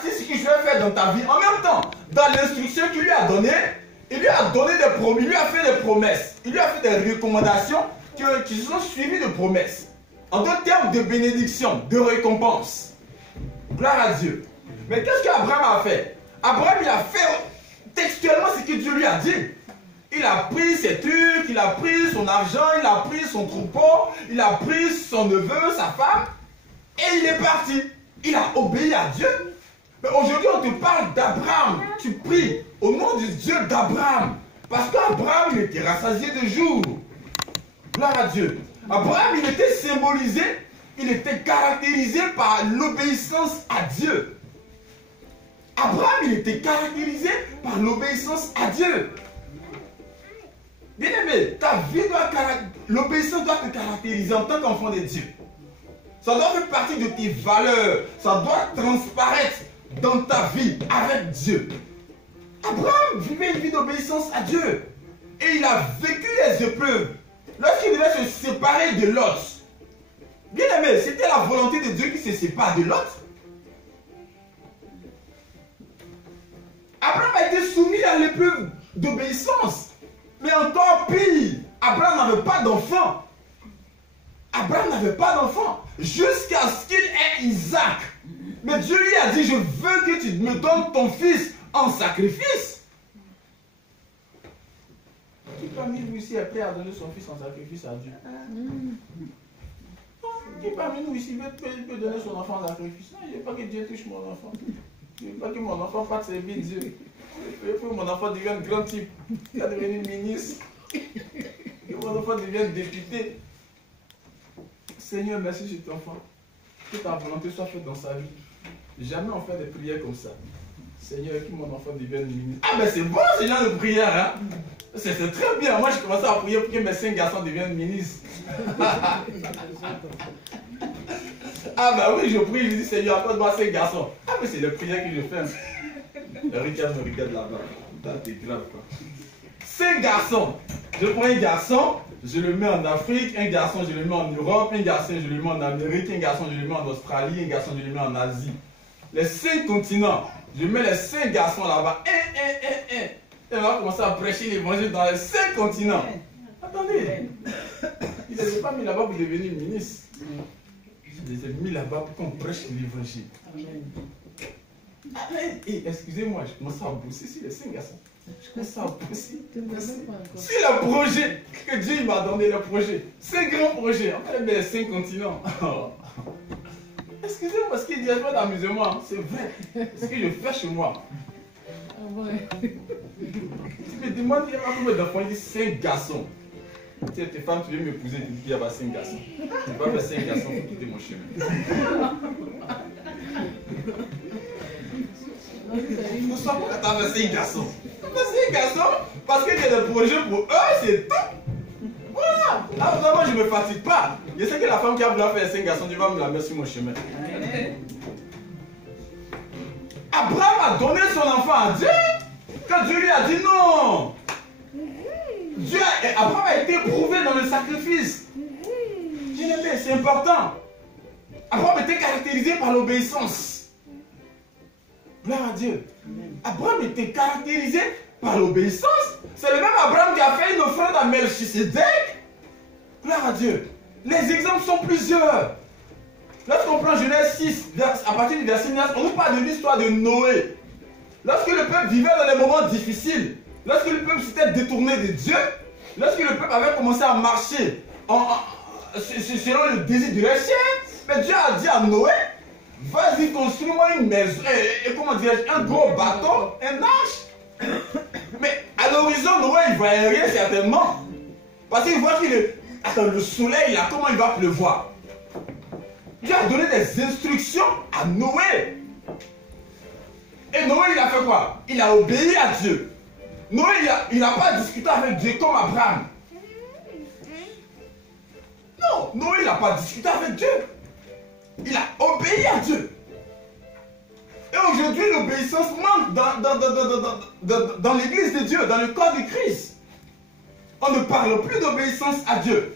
C'est ce que je vais faire dans ta vie. En même temps, dans l'instruction qu'il lui a donnée, il lui a donné des promesses, il lui a fait des promesses, il lui a fait des recommandations qui sont suivies de promesses. En deux termes de bénédiction, de récompense. Gloire à Dieu. Mais qu'est-ce qu'Abraham a fait? Abraham, il a fait textuellement ce que Dieu lui a dit. Il a pris ses trucs, il a pris son argent, il a pris son troupeau, il a pris son neveu, sa femme, et il est parti. Il a obéi à Dieu. Mais aujourd'hui, on te parle d'Abraham. Tu pries au nom du Dieu d'Abraham. Parce qu'Abraham, il était rassasié de jour. Gloire à Dieu. Abraham, il était symbolisé, il était caractérisé par l'obéissance à Dieu. Abraham, il était caractérisé par l'obéissance à Dieu. Bien aimé, ta vie doit l'obéissance doit te caractériser en tant qu'enfant de Dieu. Ça doit faire partie de tes valeurs. Ça doit transparaître dans ta vie avec Dieu. Abraham vivait une vie d'obéissance à Dieu. Et il a vécu les épreuves. Lorsqu'il devait se séparer de Lot. Bien aimé, c'était la volonté de Dieu qui se sépare de Lot. Abraham a été soumis à l'épreuve d'obéissance. Mais encore pire, Abraham n'avait pas d'enfant. Abraham n'avait pas d'enfant jusqu'à ce qu'il ait Isaac. Mais Dieu lui a dit, je veux que tu me donnes ton fils en sacrifice. Qui parmi vous ici est prêt à donner son fils en sacrifice à Dieu? Qui parmi nous ici peut donner son enfant en sacrifice? Non, je ne veux pas que Dieu touche mon enfant. Je ne veux pas que mon enfant fasse servir Dieu. Je veux que mon enfant devienne grand type. Il va devenir ministre. Que mon enfant devienne député. Seigneur, merci sur ton enfant. Que ta volonté soit faite dans sa vie. Jamais on fait des prières comme ça. Seigneur, que mon enfant devienne ministre. Ah ben c'est bon ce genre de prière, hein? C'est très bien. Moi, je commençais à prier pour que mes 5 garçons deviennent ministres. Ah ben oui, je prie, je dis Seigneur, accorde-moi 5 garçons. Ah mais c'est les prières que je fais. Regarde là-bas. Là, t'es grave quoi. 5 garçons. Je prends un garçon, je le mets en Afrique, un garçon, je le mets en Europe, un garçon, je le mets en Amérique, un garçon, je le mets en Australie, un garçon, je le mets en Asie. Les 5 continents. Je mets les 5 garçons là-bas. Et on va commencer à prêcher l'évangile dans les 5 continents. Attendez. Il ne les a pas mis là-bas pour devenir ministre. Il les a mis là-bas pour qu'on prêche l'évangile. Excusez-moi, je commence à bosser sur les 5 garçons. Je commence à bosser. Sur le projet que Dieu m'a donné, le projet. 5 grands projets. On va les 5 continents. Excusez-moi, ce qu'il n'y a pas d'amusement, c'est vrai. Ce que je fais chez moi. Tu me demandes, il y a combien d'enfants? Il dit 5 garçons. Tu sais, tes femmes, tu veux m'épouser, tu dis qu'il y a 5 garçons. Tu ne vas pas faire 5 garçons pour quitter mon chemin. Ne sois pas quand tu as 5 garçons. Tu as 5 garçons parce qu'il y a des projets pour eux, c'est tout. Voilà. Là, moi, je ne me fatigue pas. Je sais que la femme qui a voulu faire 5 garçons, tu vas me la mettre sur mon chemin. Abraham a donné son enfant à Dieu. Quand Dieu lui a dit non. Abraham a été éprouvé dans le sacrifice. C'est important. Abraham était caractérisé par l'obéissance. Gloire à Dieu. Abraham était caractérisé par l'obéissance. C'est le même Abraham qui a fait une offrande à Melchisedec. Gloire à Dieu. Les exemples sont plusieurs. Lorsqu'on prend Genèse 6, à partir du verset 9, on nous parle de l'histoire de Noé. Lorsque le peuple vivait dans des moments difficiles, lorsque le peuple s'était détourné de Dieu, lorsque le peuple avait commencé à marcher selon le désir de leur chair, mais Dieu a dit à Noé, vas-y, construis-moi une maison, comment dirais-je, un gros bateau, un arche. Mais à l'horizon, Noé, il ne voyait rien certainement. Parce qu'il voit qu'il est... Attends, le soleil, là, comment il va pleuvoir? Dieu a donné des instructions à Noé. Et Noé, il a fait quoi? Il a obéi à Dieu. Noé, il n'a pas discuté avec Dieu comme Abraham. Non, Noé, il n'a pas discuté avec Dieu. Il a obéi à Dieu. Et aujourd'hui, l'obéissance manque dans l'église de Dieu, dans le corps de Christ. On ne parle plus d'obéissance à Dieu.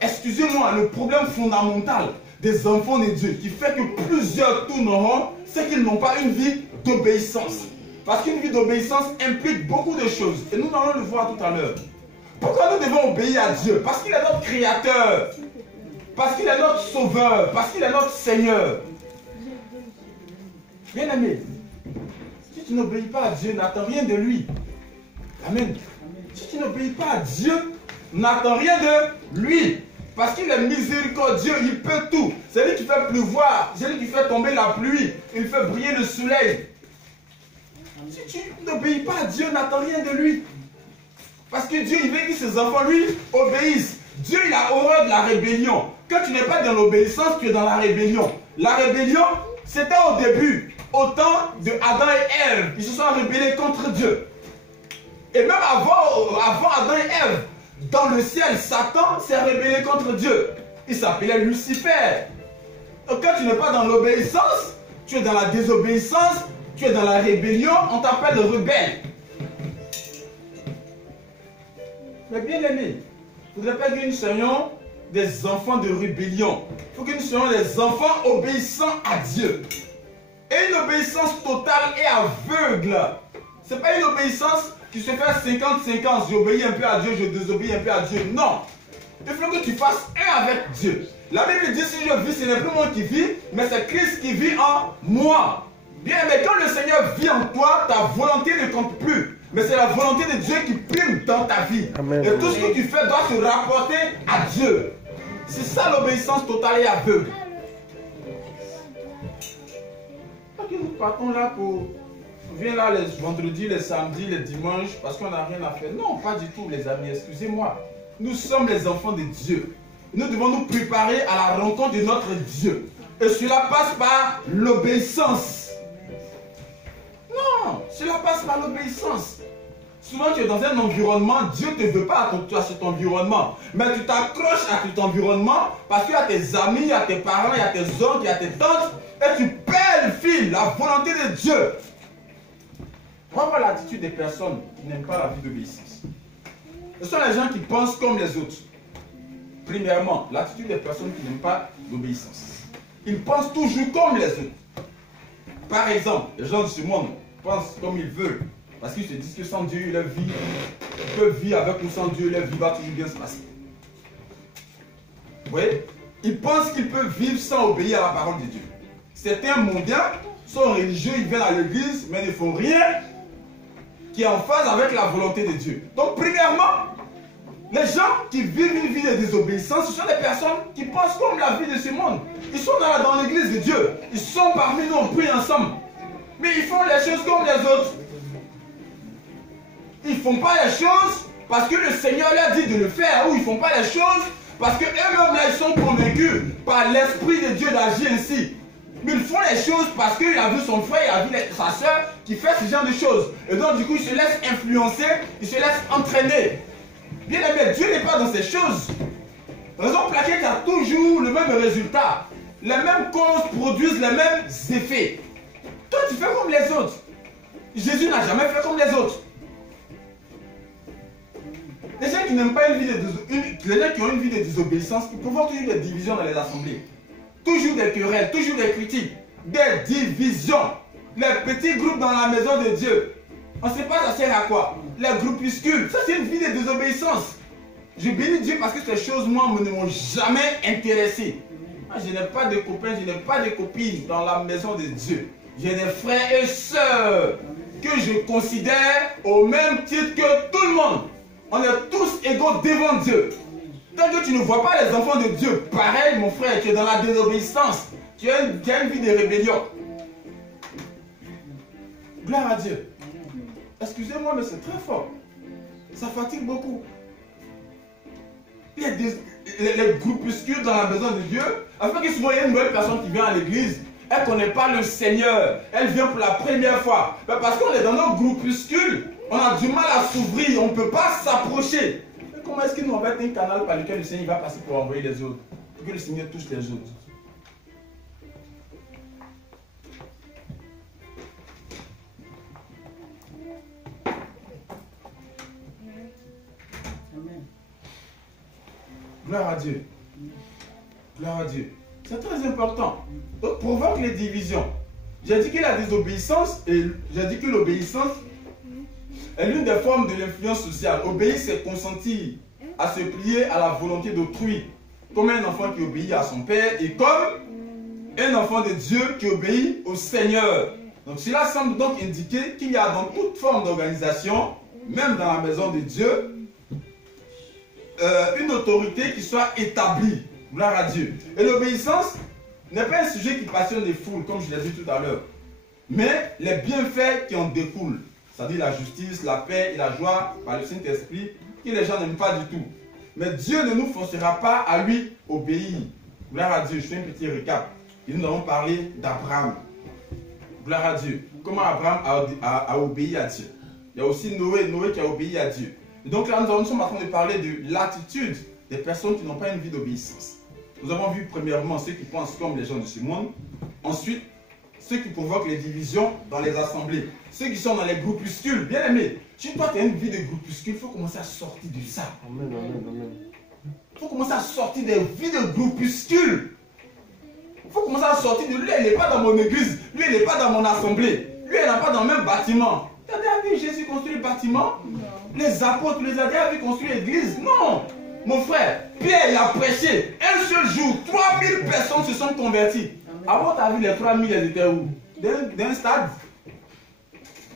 Excusez-moi, le problème fondamental des enfants de Dieu qui fait que plusieurs tourneront, c'est qu'ils n'ont pas une vie d'obéissance. Parce qu'une vie d'obéissance implique beaucoup de choses. Et nous allons le voir tout à l'heure. Pourquoi nous devons obéir à Dieu? Parce qu'il est notre créateur. Parce qu'il est notre sauveur. Parce qu'il est notre Seigneur. Bien aimé, si tu n'obéis pas à Dieu, n'attends rien de lui. Amen. Si tu n'obéis pas à Dieu, n'attends rien de lui. Parce qu'il est miséricordieux, il peut tout. C'est lui qui fait pleuvoir, c'est lui qui fait tomber la pluie, il fait briller le soleil. Si tu n'obéis pas à Dieu, n'attends rien de lui. Parce que Dieu, il veut que ses enfants, lui, obéissent. Dieu, il a horreur de la rébellion. Quand tu n'es pas dans l'obéissance, tu es dans la rébellion. La rébellion, c'était au début, au temps de Adam et Ève. Ils se sont rébellés contre Dieu. Et même avant Adam et Ève, dans le ciel, Satan s'est rébellé contre Dieu. Il s'appelait Lucifer. Donc quand tu n'es pas dans l'obéissance, tu es dans la désobéissance, tu es dans la rébellion, on t'appelle le rebelle. Mais bien aimé, il ne faudrait pas que nous soyons des enfants de rébellion. Il faut que nous soyons des enfants obéissants à Dieu. Et une obéissance totale et aveugle. Ce n'est pas une obéissance qui se fait 50-50. J'obéis un peu à Dieu, je désobéis un peu à Dieu. Non. Il faut que tu fasses un avec Dieu. La Bible dit, si je vis, ce n'est plus moi qui vis, mais c'est Christ qui vit en moi. Bien, mais quand le Seigneur vit en toi, ta volonté ne compte plus. Mais c'est la volonté de Dieu qui prime dans ta vie. Amen. Et tout ce que tu fais doit se rapporter à Dieu. C'est ça l'obéissance totale et aveugle. Ok, nous partons là pour... On vient là les vendredis, les samedis, les dimanches, parce qu'on n'a rien à faire. Non, pas du tout, les amis, excusez-moi. Nous sommes les enfants de Dieu. Nous devons nous préparer à la rencontre de notre Dieu. Et cela passe par l'obéissance. Non, cela passe par l'obéissance. Souvent, tu es dans un environnement, Dieu ne te veut pas à cet environnement. Mais tu t'accroches à cet environnement parce qu'il y a tes amis, il y a tes parents, il y a tes oncles, il y a tes tantes. Et tu perds le fil, la volonté de Dieu. On va voir l'attitude des personnes qui n'aiment pas la vie d'obéissance. Ce sont les gens qui pensent comme les autres. Premièrement, l'attitude des personnes qui n'aiment pas l'obéissance. Ils pensent toujours comme les autres. Par exemple, les gens de ce monde pensent comme ils veulent. Parce qu'ils se disent que sans Dieu, leur vie, ils peuvent vivre avec ou sans Dieu, leur vie va toujours bien se passer. Vous voyez? Ils pensent qu'ils peuvent vivre sans obéir à la parole de Dieu. Certains mondiaux sont religieux, ils viennent à l'église, mais ne font rien qui est en phase avec la volonté de Dieu. Donc, premièrement, les gens qui vivent une vie de désobéissance, ce sont des personnes qui pensent comme la vie de ce monde. Ils sont dans l'église de Dieu. Ils sont parmi nous, on prie ensemble. Mais ils font les choses comme les autres. Ils ne font pas les choses parce que le Seigneur leur dit de le faire, ou ils ne font pas les choses parce qu'eux-mêmes là, ils sont convaincus par l'Esprit de Dieu d'agir ainsi. Mais ils font les choses parce qu'il a vu son frère, il a vu sa soeur qui fait ce genre de choses. Et donc du coup, il se laisse influencer, il se laisse entraîner. Bien aimé, Dieu n'est pas dans ces choses. Raison pour laquelle il y a toujours le même résultat. Les mêmes causes produisent les mêmes effets. Toi, tu fais comme les autres. Jésus n'a jamais fait comme les autres. Les gens qui n'aiment pas les gens qui ont une vie de désobéissance, ils provoquent toujours des divisions dans les assemblées. Toujours des querelles, toujours des critiques, des divisions. Les petits groupes dans la maison de Dieu. On ne sait pas ça sert à quoi. Les groupuscules, ça c'est une vie de désobéissance. Je bénis Dieu parce que ces choses, moi, ne m'ont jamais intéressé. Moi, je n'ai pas de copains, je n'ai pas de copines dans la maison de Dieu. J'ai des frères et sœurs que je considère au même titre que tout le monde. On est tous égaux devant Dieu. Tant que tu ne vois pas les enfants de Dieu, pareil mon frère, tu es dans la désobéissance. Tu as une vie de rébellion. Gloire à Dieu. Excusez-moi, mais c'est très fort. Ça fatigue beaucoup. Il y a les groupuscules dans la maison de Dieu. Afin que souvent il y a une nouvelle personne qui vient à l'église. Elle ne connaît pas le Seigneur. Elle vient pour la première fois. Mais parce qu'on est dans nos groupuscules, on a du mal à s'ouvrir. On ne peut pas s'approcher. Comment est-ce qu'il nous envoie un canal par lequel le Seigneur va passer pour envoyer les autres? Pour que le Seigneur touche les autres. Amen. Gloire à Dieu. Gloire à Dieu. C'est très important. Donc, provoque les divisions. J'ai dit que la désobéissance, et j'ai dit que l'obéissance est l'une des formes de l'influence sociale. Obéir, c'est consentir à se plier à la volonté d'autrui, comme un enfant qui obéit à son père et comme un enfant de Dieu qui obéit au Seigneur. Donc cela semble donc indiquer qu'il y a dans toute forme d'organisation, même dans la maison de Dieu, une autorité qui soit établie. Gloire à Dieu. Et l'obéissance n'est pas un sujet qui passionne les foules, comme je l'ai dit tout à l'heure, mais les bienfaits qui en découlent, c'est-à-dire la justice, la paix et la joie par le Saint-Esprit, que les gens n'aiment pas du tout. Mais Dieu ne nous forcera pas à lui obéir. Gloire à Dieu. Je fais un petit récap. Et nous avons parlé d'Abraham. Gloire à Dieu. Comment Abraham a obéi à Dieu. Il y a aussi Noé qui a obéi à Dieu. Et donc là, nous sommes en train de parler de l'attitude des personnes qui n'ont pas une vie d'obéissance. Nous avons vu premièrement ceux qui pensent comme les gens de ce monde. Ensuite, ceux qui provoquent les divisions dans les assemblées. Ceux qui sont dans les groupuscules. Bien aimé, si toi tu as une vie de groupuscule, il faut commencer à sortir de ça. Amen, amen, amen. Il faut commencer à sortir des vies de groupuscules. Il faut commencer à sortir de lui, il n'est pas dans mon église. Lui, il n'est pas dans mon assemblée. Lui, il n'est pas dans le même bâtiment. Tu as déjà vu Jésus construire le bâtiment? Non. Les apôtres, les a déjà vu construire l'église? Non. Mon frère, Pierre, il a prêché. Un seul jour, 3000 personnes se sont converties. Avant, tu as vu les 3000, ils étaient où? Dans un stade?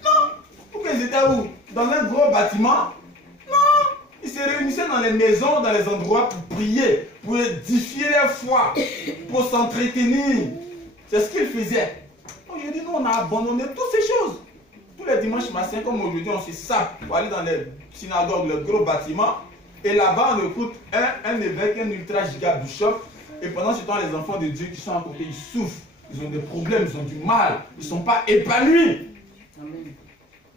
Non. Pourquoi ils étaient où? Dans un gros bâtiment? Non. Ils se réunissaient dans les maisons, dans les endroits pour prier, pour édifier leur foi, pour s'entretenir. C'est ce qu'ils faisaient. Aujourd'hui, nous, on a abandonné toutes ces choses. Tous les dimanches matin, comme aujourd'hui, on se sape pour aller dans les synagogues, les gros bâtiments. Et là-bas, on écoute un évêque, un ultra giga bishop. Et pendant ce temps, les enfants de Dieu qui sont à côté, ils souffrent. Ils ont des problèmes, ils ont du mal. Ils ne sont pas épanouis. Amen.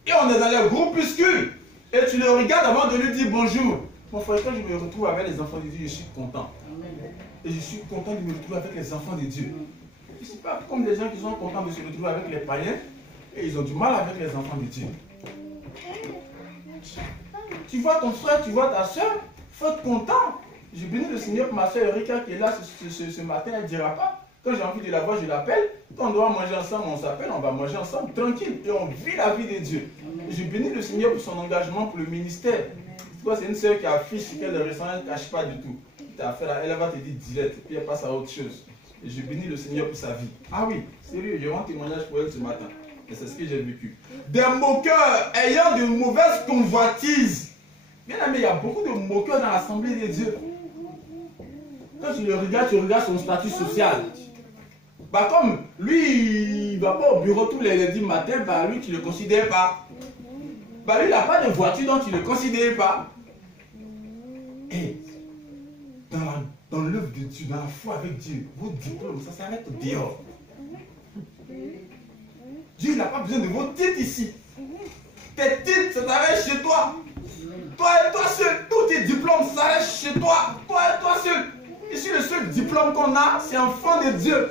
Et on est dans les groupuscules. Et tu le regardes avant de lui dire bonjour. Mon frère, quand je me retrouve avec les enfants de Dieu, je suis content. Amen. Et je suis content de me retrouver avec les enfants de Dieu. Je ne suis pas comme les gens qui sont contents de se retrouver avec les païens. Et ils ont du mal avec les enfants de Dieu. Tu vois ton frère, tu vois ta soeur, il faut être content. Je bénis le Seigneur pour ma soeur Erika qui est là ce matin, elle ne dira pas. Quand j'ai envie de la voir, je l'appelle. Quand on doit manger ensemble, on s'appelle, on va manger ensemble, tranquille. Et on vit la vie de Dieu. Je bénis le Seigneur pour son engagement pour le ministère. C'est une soeur qui affiche ce qu'elle ressent, elle ne cache pas du tout. Elle va te dire direct, et puis elle passe à autre chose. Et je bénis le Seigneur pour sa vie. Ah oui, sérieux, j'ai un témoignage pour elle ce matin. Et c'est ce que j'ai vécu. Des moqueurs ayant de mauvaises convoitises. Bien aimé, il y a beaucoup de moqueurs dans l'Assemblée de Dieu. Quand tu le regardes, tu regardes son statut social. Bah comme lui, il ne va pas au bureau tous les lundis matin, bah lui, tu ne le considères pas. Bah lui, il n'a pas de voiture, donc tu ne le considères pas. Et dans l'œuvre de Dieu, dans la foi avec Dieu, vos diplômes, ça s'arrête dehors. Dieu, il n'a pas besoin de vos titres ici. Tes titres, ça s'arrête chez toi. Toi et toi seul, tous tes diplômes s'arrêtent chez toi. Toi et toi seul. Ici, le seul diplôme qu'on a, c'est enfant de Dieu.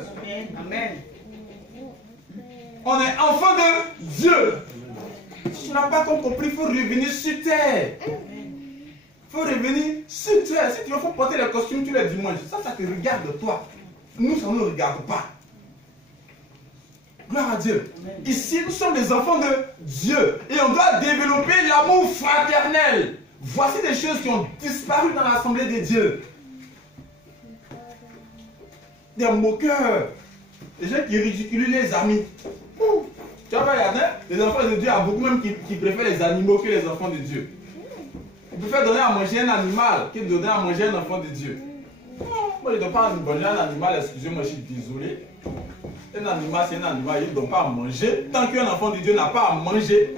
Amen. On est enfant de Dieu. Si tu n'as pas compris, il faut revenir sur terre. Il faut revenir sur terre. Si tu veux, il faut porter les costumes tous les dimanches. Ça te regarde toi. Nous, ça ne nous regarde pas. Gloire à Dieu. Amen. Ici, nous sommes des enfants de Dieu. Et on doit développer l'amour fraternel. Voici des choses qui ont disparu dans l'Assemblée de Dieu. Des moqueurs. Des gens qui ridiculisent les amis. Tu vois, les enfants de Dieu, il y a beaucoup même qui préfèrent les animaux que les enfants de Dieu. Ils préfèrent donner à manger un animal que de donner à manger un enfant de Dieu. Moi, je ne donne pas à manger un animal, excusez-moi, je suis désolé. Un animal, c'est un animal, il ne donne pas à manger. Tant qu'un enfant de Dieu n'a pas à manger,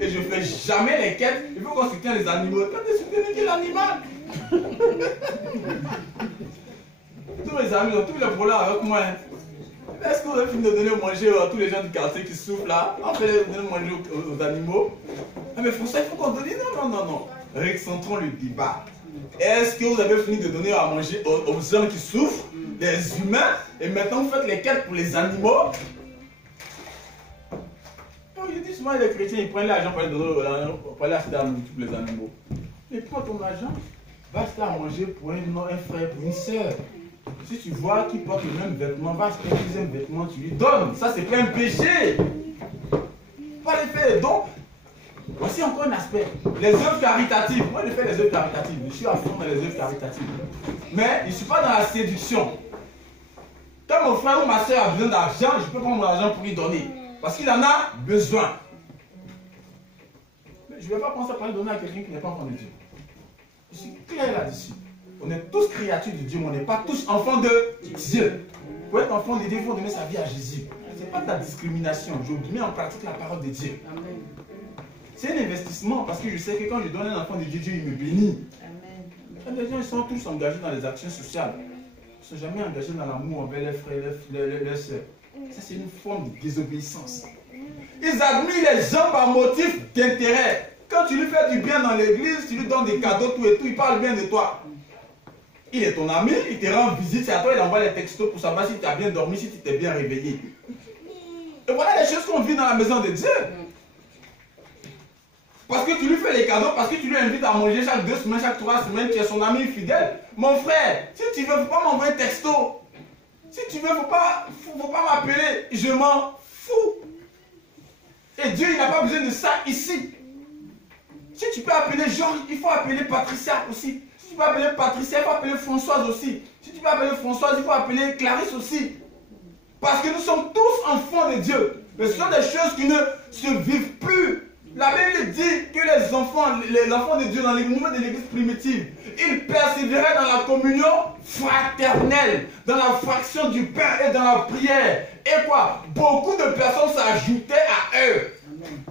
et je ne fais jamais les quêtes, il faut qu'on soutienne les animaux. Quand tu soutiens l'animal. Tous mes amis ont tous les problèmes avec moi. Est-ce que vous avez fini de donner à manger à tous les gens du quartier qui souffrent là? On fait donner à manger aux animaux. Ah mais François, il faut qu'on donne. Non. Recentrons le débat. Est-ce que vous avez fini de donner à manger aux gens qui souffrent, des humains, et maintenant vous faites les quêtes pour les animaux? Je dis souvent les chrétiens, ils prennent l'argent pour aller acheter à nourrir tous les animaux. Mais prends ton argent, va acheter à manger pour un frère, pour une soeur. Si tu vois qu'il porte le même vêtement, va acheter un deuxième vêtement, tu lui donnes. Ça, c'est pas un péché. Pas les faire. Donc, voici encore un aspect. Les œuvres caritatives. Moi, je fais les œuvres caritatives. Je suis à fond dans les œuvres caritatives. Mais je ne suis pas dans la séduction. Quand mon frère ou ma soeur a besoin d'argent, je peux prendre mon argent pour lui donner. Parce qu'il en a besoin. Mais je ne vais pas penser à le donner à quelqu'un qui n'est pas enfant de Dieu. Je suis clair là-dessus. On est tous créatures de Dieu, mais on n'est pas tous enfants de Dieu. Pour être enfant de Dieu, il faut donner sa vie à Jésus. Ce n'est pas de la discrimination. Je mets en pratique la parole de Dieu. C'est un investissement parce que je sais que quand je donne un enfant de Dieu, Dieu il me bénit. Amen. Les gens ils sont tous engagés dans les actions sociales. Ils ne sont jamais engagés dans l'amour envers leurs frères, leurs soeurs. Ça, c'est une forme de désobéissance. Ils admirent les gens par motif d'intérêt. Quand tu lui fais du bien dans l'église, tu lui donnes des cadeaux, tout et tout, il parle bien de toi. Il est ton ami, il te rend visite, c'est à toi, il envoie les textos pour savoir si tu as bien dormi, si tu t'es bien réveillé. Et voilà les choses qu'on vit dans la maison de Dieu. Parce que tu lui fais les cadeaux, parce que tu lui invites à manger chaque 2 semaines, chaque 3 semaines, tu es son ami fidèle. Mon frère, si tu veux, il ne faut pas m'envoyer un texto. Si tu veux, il ne faut pas m'appeler. Je m'en fous. Et Dieu, il n'a pas besoin de ça ici. Si tu peux appeler Georges, il faut appeler Patricia aussi. Si tu peux appeler Patricia, il faut appeler Françoise aussi. Si tu peux appeler Françoise, il faut appeler Clarisse aussi. Parce que nous sommes tous enfants de Dieu. Mais ce sont des choses qui ne se vivent plus. La Bible dit que les enfants de Dieu dans les niveaux de l'église primitive, ils persévéraient dans la communion fraternelle, dans la fraction du pain et dans la prière. Et quoi? Beaucoup de personnes s'ajoutaient à eux. Amen.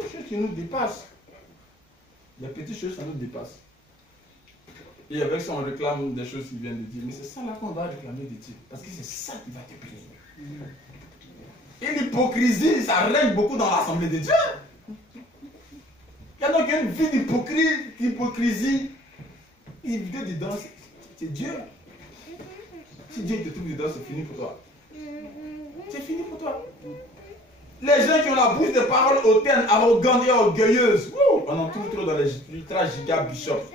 Les choses qui nous dépassent. Les petites choses, ça nous dépasse. Et avec ça, on réclame des choses qui viennent de Dieu. Mais c'est ça là qu'on va réclamer de Dieu. Parce que c'est ça qui va te bénir. Et l'hypocrisie, ça règne beaucoup dans l'assemblée de Dieu. Il y a donc une vie d'hypocrisie. Et vivre dedans, c'est Dieu. Si Dieu te trouve dedans, c'est fini pour toi. C'est fini pour toi. Les gens qui ont la bouche de paroles hautaines, arrogantes et orgueilleuses, on en trouve trop dans les ultra giga bishops.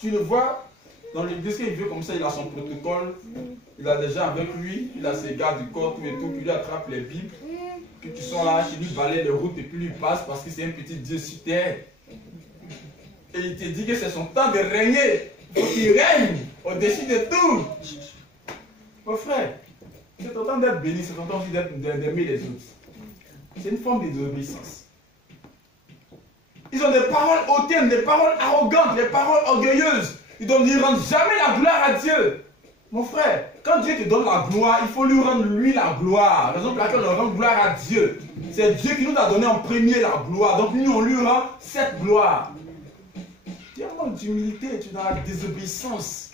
Tu le vois, dans l'église, qu'il veut comme ça, il a son protocole, il a des gens avec lui, il a ses gars du corps, tout et tout, puis lui attrape les bibles, puis qui sont là, qui lui balaye les routes et puis lui passe parce que c'est un petit Dieu sur terre. Et il te dit que c'est son temps de régner. Il faut qu'il règne au-dessus de tout. Mon frère, c'est ton temps d'être béni, c'est ton temps aussi d'aimer les autres. C'est une forme de désobéissance. Ils ont des paroles hautaines, des paroles arrogantes, des paroles orgueilleuses. Ils ne rendent jamais la gloire à Dieu. Mon frère, quand Dieu te donne la gloire, il faut lui rendre lui la gloire. La raison pour laquelle on rend gloire à Dieu. C'est Dieu qui nous a donné en premier la gloire. Donc nous, on lui rend cette gloire. Tu as un manque d'humilité, tu es dans la désobéissance.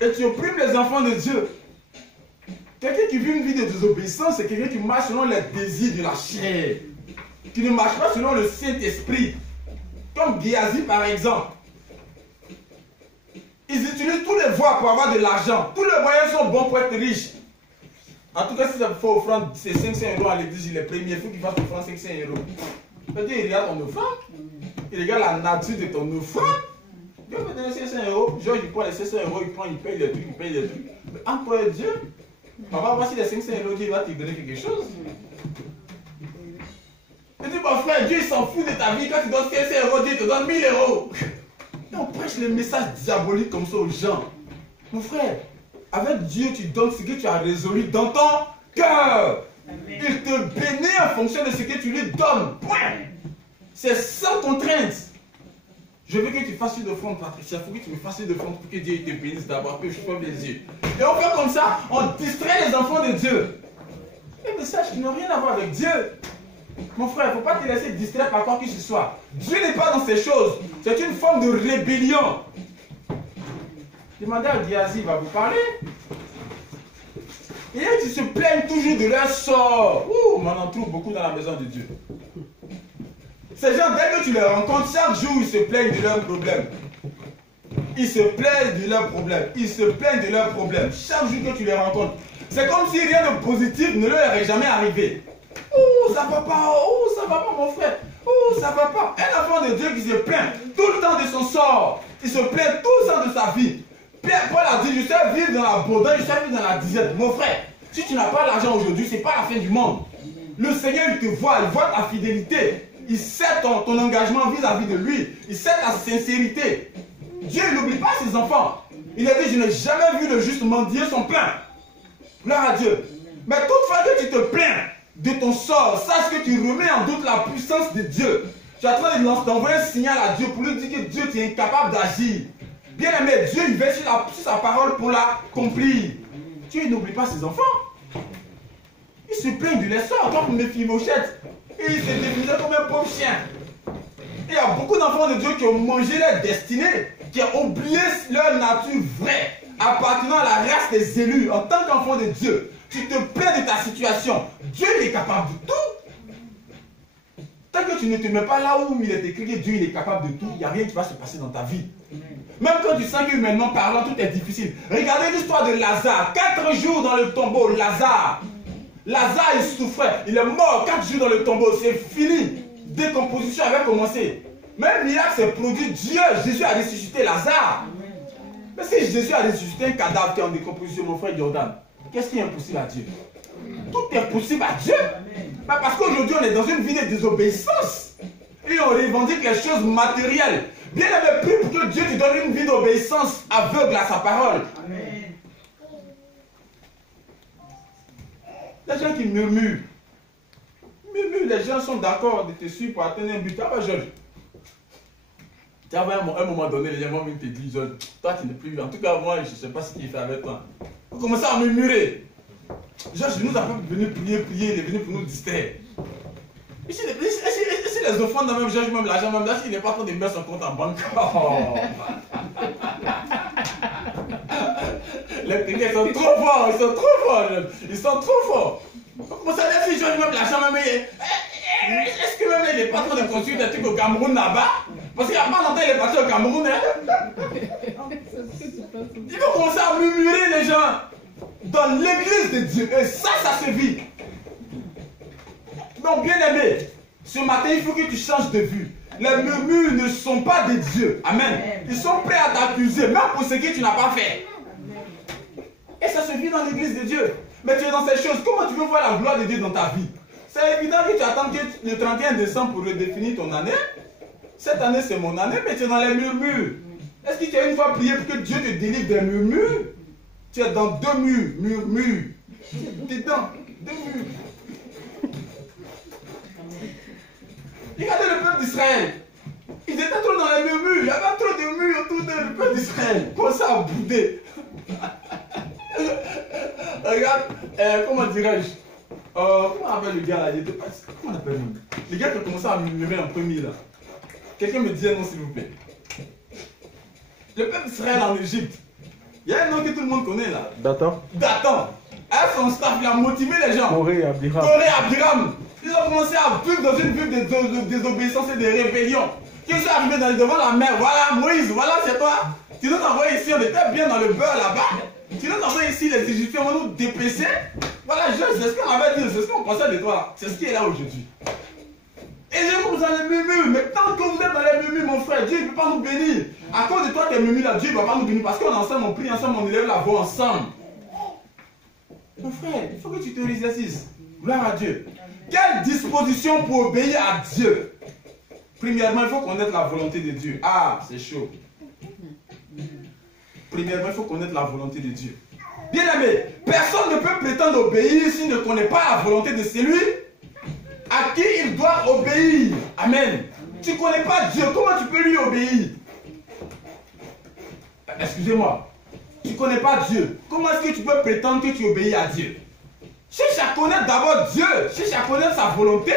Et tu opprimes les enfants de Dieu. Quelqu'un qui vit une vie de désobéissance, c'est quelqu'un qui marche selon les désirs de la chair. Qui ne marche pas selon le Saint-Esprit. Comme Géasi par exemple. Ils utilisent tous les voies pour avoir de l'argent. Tous les moyens sont bons pour être riches. En tout cas, si ça faut offrande, c'est 500 € à l'église, il est premier. Il faut qu'il fasse offrande 500 €. Peut-être il regarde ton offrande. Il regarde la nature de ton offrande. Dieu va donner 500 €. Georges, il prend les 500 €, il prend, il paye les trucs, il paye les trucs. Mais entre toi et Dieu, on va voir si les 500 € Dieu va te donner quelque chose. Et dis, mon frère, Dieu il s'en fout de ta vie. Quand tu donnes 500 €, Dieu te donne 1000 €. Et on prêche les messages diaboliques comme ça aux gens. Mon frère, avec Dieu, tu donnes ce que tu as résolu dans ton cœur. Il te bénit en fonction de ce que tu lui donnes. Point. C'est sans contrainte. Je veux que tu fasses une offrande, Patricia. Il faut que tu me fasses une offrande pour que Dieu te bénisse d'abord, que je ferme les yeux. Et on fait comme ça, on distrait les enfants de Dieu. Les messages qui n'ont rien à voir avec Dieu. Mon frère, il ne faut pas te laisser distraire par quoi que ce soit. Dieu n'est pas dans ces choses. C'est une forme de rébellion. Demandez à Géasi, il va vous parler. Et ils se plaignent toujours de leur sort. On en trouve beaucoup dans la maison de Dieu. Ces gens, dès que tu les rencontres, chaque jour, ils se plaignent de leurs problèmes. Ils se plaignent de leurs problèmes. Ils se plaignent de leurs problèmes. Chaque jour que tu les rencontres. C'est comme si rien de positif ne leur est jamais arrivé. Oh, ça va pas, mon frère. Oh, ça va pas. Un enfant de Dieu qui se plaint tout le temps de son sort. Il se plaint tout le temps de sa vie. Paul a dit, je sais vivre dans l'abondance, je sais vivre dans la disette. Mon frère, si tu n'as pas l'argent aujourd'hui, ce n'est pas la fin du monde. Le Seigneur, il te voit, il voit ta fidélité. Il sait ton engagement vis-à-vis de lui. Il sait ta sincérité. Dieu n'oublie pas ses enfants. Il a dit, je n'ai jamais vu le juste mendier son pain. Gloire à Dieu. Mais toutefois que tu te plains de ton sort, sache que tu remets en doute la puissance de Dieu. Tu es en train d'envoyer un signal à Dieu pour lui dire que Dieu, tu es incapable d'agir. Bien aimé, Dieu, il veille sur sa parole pour l'accomplir. Dieu n'oublie pas ses enfants. Il se plaint de l'essor comme Méphibosheth. Et il se définissait comme un pauvre chien. Et il y a beaucoup d'enfants de Dieu qui ont mangé leur destinée, qui ont oublié leur nature vraie, appartenant à la race des élus. En tant qu'enfant de Dieu, tu te plains de ta situation. Dieu il est capable de tout. Tant que tu ne te mets pas là où il est écrit que Dieu il est capable de tout, il n'y a rien qui va se passer dans ta vie. Même quand tu sens qu'humainement parlant, tout est difficile. Regardez l'histoire de Lazare. 4 jours dans le tombeau, Lazare, il souffrait. Il est mort 4 jours dans le tombeau. C'est fini. Décomposition avait commencé. Même miracle s'est produit. Jésus a ressuscité Lazare. Mais si Jésus a ressuscité un cadavre qui est en décomposition, mon frère Jordan, qu'est-ce qui est impossible à Dieu? Tout est possible à Dieu. Parce qu'aujourd'hui, on est dans une vie de désobéissance. Et on revendique les choses matérielles. Bien aimé, prie pour que Dieu te donne une vie d'obéissance aveugle à sa parole. Amen. Les gens qui murmurent, les gens sont d'accord de te suivre pour atteindre un but. Ah bah Georges, tu as à un moment donné, les gens vont te dire, Georges, toi tu n'es plus. En tout cas, moi, je ne sais pas ce qu'il fait avec toi. Vous commencez à murmurer. Georges, il ne nous a pas venu prier, il est venu pour nous distraire. Et si les offrandes dans même Georges, même l'argent, même là, il n'est pas en train de mettre son compte en banque. Oh. Les prières sont trop forts, ils sont trop forts. Vous savez, si Georges, même l'argent, même, est-ce que même il n'est pas en train de construire des trucs au Cameroun là-bas? Parce qu'il n'y a pas longtemps, il est parti au Cameroun. Hein? Il faut commencer à murmurer les gens dans l'église de Dieu. Et ça se vit. Donc, bien aimé, ce matin, il faut que tu changes de vue. Les murmures ne sont pas de Dieu. Amen. Ils sont prêts à t'accuser, même pour ce que tu n'as pas fait. Et ça se vit dans l'église de Dieu. Mais tu es dans ces choses. Comment tu veux voir la gloire de Dieu dans ta vie? C'est évident que tu attends que le 31 décembre pour redéfinir ton année. Cette année, c'est mon année, mais tu es dans les murmures. Est-ce que tu as une fois prié pour que Dieu te délivre des murmures? Tu es dans 2 murmures. Tu es dans 2 murs. Regardez le peuple d'Israël. Ils étaient trop dans les murmures. Il y avait trop de murs autour de le peuple d'Israël. Comment ça a boudé? Regarde, comment dirais-je? Comment on appelle le gars là? Comment on appelle lui? Le gars qui a commencé à murmurer en premier là. Quelqu'un me dit un nom s'il vous plaît. Le peuple d'Israël en Égypte. Il y a un nom que tout le monde connaît là. Dathan. Avec son staff, il a motivé les gens. Coré Abiram. Ils ont commencé à vivre dans une vie de désobéissance et de rébellion. Ils sont arrivés devant la mer. Voilà Moïse, voilà c'est toi. Tu nous envoies ici, on était bien dans le beurre là-bas. Tu nous envoies ici, les Égyptiens vont nous dépêcher. Voilà, c'est ce qu'on avait dit, c'est ce qu'on pensait de toi. C'est ce qui est là aujourd'hui. Et je vous dans les murmures. Mais tant que vous êtes dans les murmures, mon frère, Dieu ne peut pas nous bénir. À cause de toi, tes murmures là, Dieu ne va pas nous bénir. Parce qu'on est ensemble, on prie ensemble, on élève la voix ensemble. Mon frère, il faut que tu te exercices. Gloire à Dieu. Quelle disposition pour obéir à Dieu? Premièrement, il faut connaître la volonté de Dieu. Ah, c'est chaud. Premièrement, il faut connaître la volonté de Dieu. Bien aimé, personne ne peut prétendre obéir s'il ne connaît pas la volonté de celui à qui il doit obéir. Amen. Tu ne connais pas Dieu, comment tu peux lui obéir? Excusez-moi. Tu ne connais pas Dieu. Comment est-ce que tu peux prétendre que tu obéis à Dieu? Cherche à connaître d'abord Dieu. Cherche à connaître sa volonté.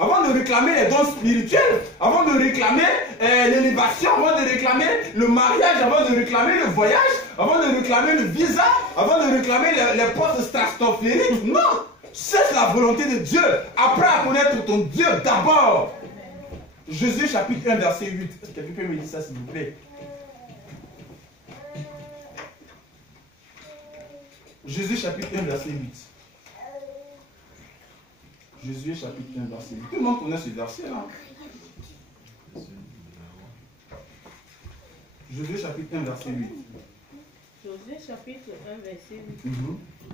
Avant de réclamer les dons spirituels, avant de réclamer l'élévation, avant de réclamer le mariage, avant de réclamer le voyage, avant de réclamer le visa, avant de réclamer les postes stratosphériques. Non! Cherche la volonté de Dieu. Apprends à connaître ton Dieu d'abord. Jésus chapitre 1 verset 8. Est-ce que quelqu'un peut me dire ça s'il vous plaît? Jésus chapitre 1 verset 8. Josué chapitre 1, verset 8. Tout le monde connaît ce verset-là. Josué chapitre 1, verset 8. Josué chapitre 1, verset 8.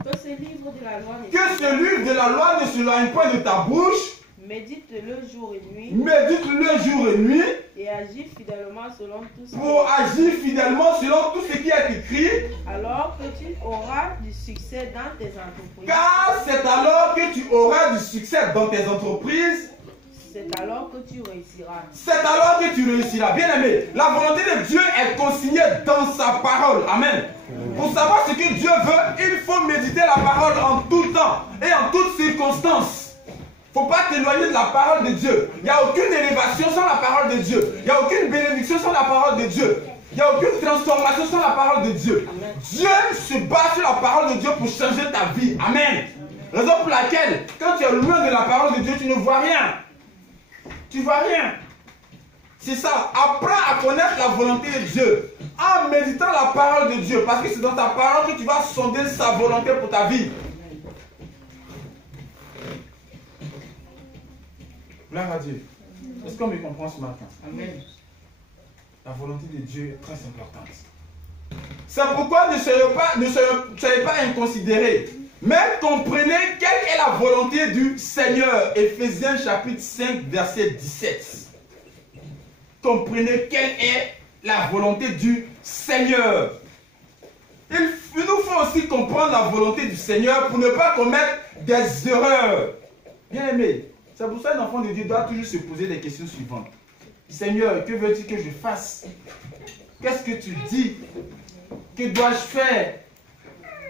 Que ce livre de la loi ce livre de la loi ne s'éloigne pas de ta bouche. Médite-le jour et nuit. Médite-le jour et nuit. Et agis fidèlement selon tout ce pour agir fidèlement selon tout ce qui est écrit. Alors que tu auras du succès dans tes entreprises. Car c'est alors que tu auras du succès dans tes entreprises. C'est alors que tu réussiras. C'est alors que tu réussiras. Bien aimé, la volonté de Dieu est consignée dans sa parole. Amen. Pour savoir ce que Dieu veut, il faut méditer la parole en tout temps et en toutes circonstances. Il ne faut pas t'éloigner de la parole de Dieu. Il n'y a aucune élévation sans la parole de Dieu. Il n'y a aucune bénédiction sans la parole de Dieu. Il n'y a aucune transformation sans la parole de Dieu. Amen. Dieu se base sur la parole de Dieu pour changer ta vie. Amen. Raison pour laquelle, quand tu es loin de la parole de Dieu, tu ne vois rien. Tu ne vois rien. C'est ça. Apprends à connaître la volonté de Dieu en méditant la parole de Dieu. Parce que c'est dans ta parole que tu vas sonder sa volonté pour ta vie. Gloire à Dieu. Est-ce qu'on me comprend ce matin? Amen. La volonté de Dieu est très importante. C'est pourquoi ne soyez pas inconsidérés, mais comprenez quelle est la volonté du Seigneur. Éphésiens chapitre 5, verset 17. Comprenez quelle est la volonté du Seigneur. Il nous faut aussi comprendre la volonté du Seigneur pour ne pas commettre des erreurs. Bien aimé. C'est pour ça qu'un enfant de Dieu doit toujours se poser les questions suivantes. Seigneur, que veux-tu que je fasse? Qu'est-ce que tu dis? Que dois-je faire?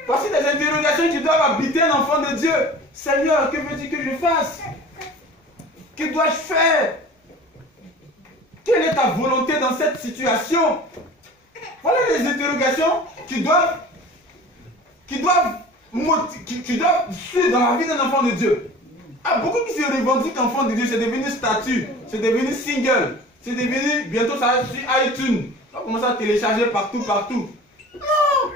Voici des interrogations qui doivent habiter un enfant de Dieu. Seigneur, que veux-tu que je fasse? Que dois-je faire? Quelle est ta volonté dans cette situation? Voilà les interrogations qui doivent suivre dans la vie d'un enfant de Dieu. Ah, beaucoup qui se revendiquent enfants de Dieu, c'est devenu statut, c'est devenu single, c'est devenu, bientôt ça va être sur iTunes. On va commencer à télécharger partout. Non!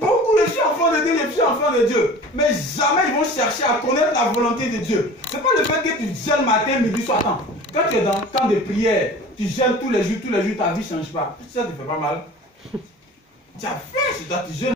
Beaucoup de filles enfants de Dieu, les filles enfants de Dieu, mais jamais ils vont chercher à connaître la volonté de Dieu. C'est pas le fait que tu jeûnes matin, midi, soir, temps. Quand tu es dans le temps de prière, tu jeûnes tous les jours, ta vie ne change pas. Ça te fait pas mal. Tu as fait, tu jeûnes.